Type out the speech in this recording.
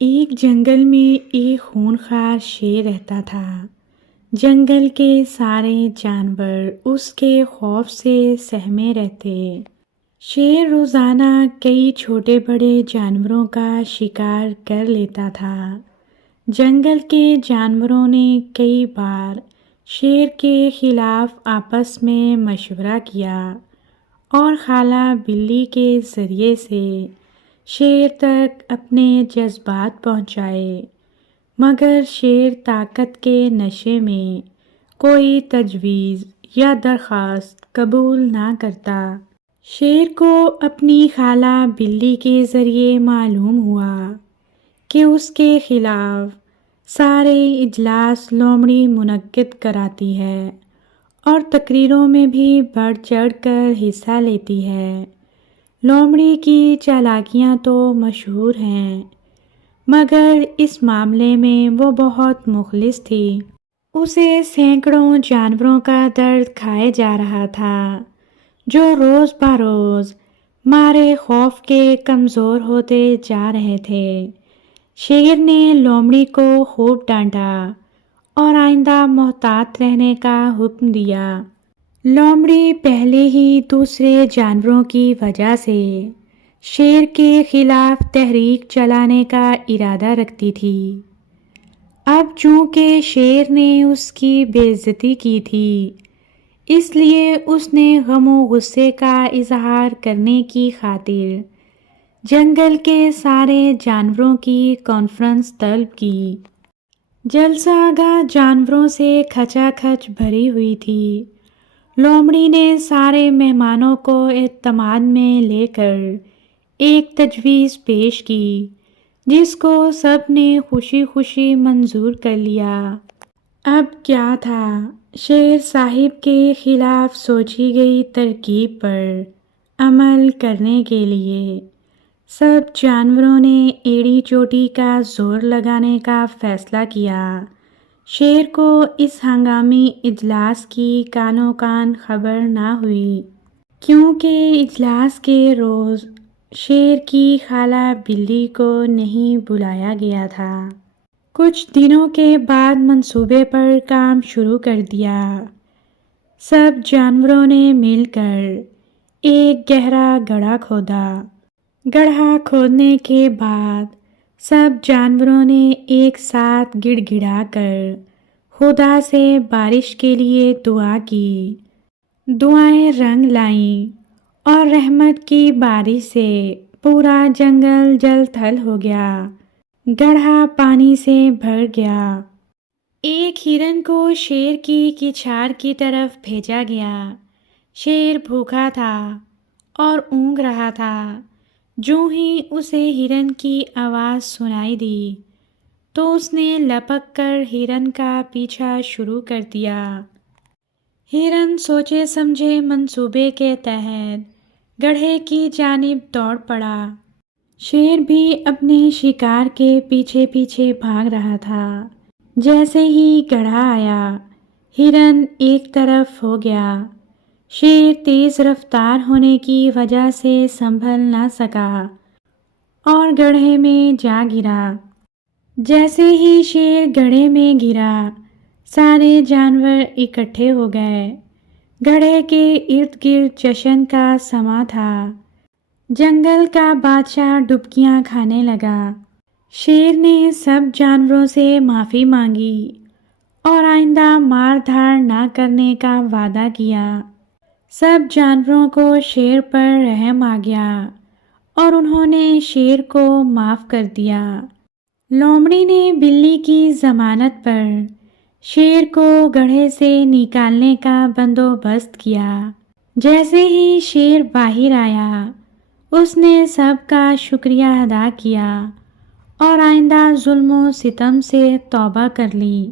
ایک جنگل میں ایک خونخوار شیر رہتا تھا۔ جنگل کے سارے جانور اس کے خوف سے سہمے رہتے۔ شیر روزانہ کئی چھوٹے بڑے جانوروں کا شکار کر لیتا تھا۔ جنگل کے جانوروں نے کئی بار شیر کے خلاف آپس میں مشورہ کیا اور خالہ بلی کے ذریعے سے شیر تک اپنے جذبات پہنچائے، مگر شیر طاقت کے نشے میں کوئی تجویز یا درخواست قبول نہ کرتا۔ شیر کو اپنی خالہ بلی کے ذریعے معلوم ہوا کہ اس کے خلاف سارے اجلاس لومڑی منعقد کراتی ہے اور تقریروں میں بھی بڑھ چڑھ کر حصہ لیتی ہے۔ لومڑی کی چالاکیاں تو مشہور ہیں، مگر اس معاملے میں وہ بہت مخلص تھی۔ اسے سینکڑوں جانوروں کا درد کھائے جا رہا تھا، جو روز بروز مارے خوف کے کمزور ہوتے جا رہے تھے۔ شیر نے لومڑی کو خوب ڈانٹا اور آئندہ محتاط رہنے کا حکم دیا۔ لومڑی پہلے ہی دوسرے جانوروں کی وجہ سے شیر کے خلاف تحریک چلانے کا ارادہ رکھتی تھی۔ اب چونکہ شیر نے اس کی بے عزتی کی تھی، اس لیے اس نے غم و غصے کا اظہار کرنے کی خاطر جنگل کے سارے جانوروں کی کانفرنس طلب کی۔ جلسہ گاہ جانوروں سے کھچا کھچ بھری ہوئی تھی۔ لومڑی نے سارے مہمانوں کو اعتماد میں لے کر ایک تجویز پیش کی، جس کو سب نے خوشی خوشی منظور کر لیا۔ اب کیا تھا، شیر صاحب کے خلاف سوچی گئی ترکیب پر عمل کرنے کے لیے سب جانوروں نے ایڑی چوٹی کا زور لگانے کا فیصلہ کیا۔ شیر کو اس ہنگامی اجلاس کی کانوں کان خبر نہ ہوئی، کیونکہ اجلاس کے روز شیر کی خالہ بلی کو نہیں بلایا گیا تھا۔ کچھ دنوں کے بعد منصوبے پر کام شروع کر دیا۔ سب جانوروں نے مل کر ایک گہرا گڑھا کھودا۔ گڑھا کھودنے کے بعد سب جانوروں نے ایک ساتھ گڑ گڑا کر خدا سے بارش کے لیے دعا کی۔ دعائیں رنگ لائیں اور رحمت کی بارش سے پورا جنگل جل تھل ہو گیا۔ گڑھا پانی سے بھر گیا۔ ایک ہرن کو شیر کی کچھاڑ کی طرف بھیجا گیا۔ شیر بھوکا تھا اور اونگ رہا تھا۔ جوں ہی اسے ہرن کی آواز سنائی دی تو اس نے لپک کر ہرن کا پیچھا شروع کر دیا۔ ہرن سوچے سمجھے منصوبے کے تحت گڑھے کی جانب دوڑ پڑا۔ شیر بھی اپنے شکار کے پیچھے پیچھے بھاگ رہا تھا۔ جیسے ہی گڑھا آیا، ہرن ایک طرف ہو گیا۔ شیر تیز رفتار ہونے کی وجہ سے سنبھل نہ سکا اور گڑھے میں جا گرا۔ جیسے ہی شیر گڑھے میں گرا، سارے جانور اکٹھے ہو گئے۔ گڑھے کے ارد گرد جشن کا سماں تھا۔ جنگل کا بادشاہ ڈبکیاں کھانے لگا۔ شیر نے سب جانوروں سے معافی مانگی اور آئندہ مار دھاڑ نہ کرنے کا وعدہ کیا۔ سب جانوروں کو شیر پر رحم آ گیا اور انہوں نے شیر کو معاف کر دیا۔ لومڑی نے بلی کی ضمانت پر شیر کو گڑھے سے نکالنے کا بندوبست کیا۔ جیسے ہی شیر باہر آیا، اس نے سب کا شکریہ ادا کیا اور آئندہ ظلم و ستم سے توبہ کر لی۔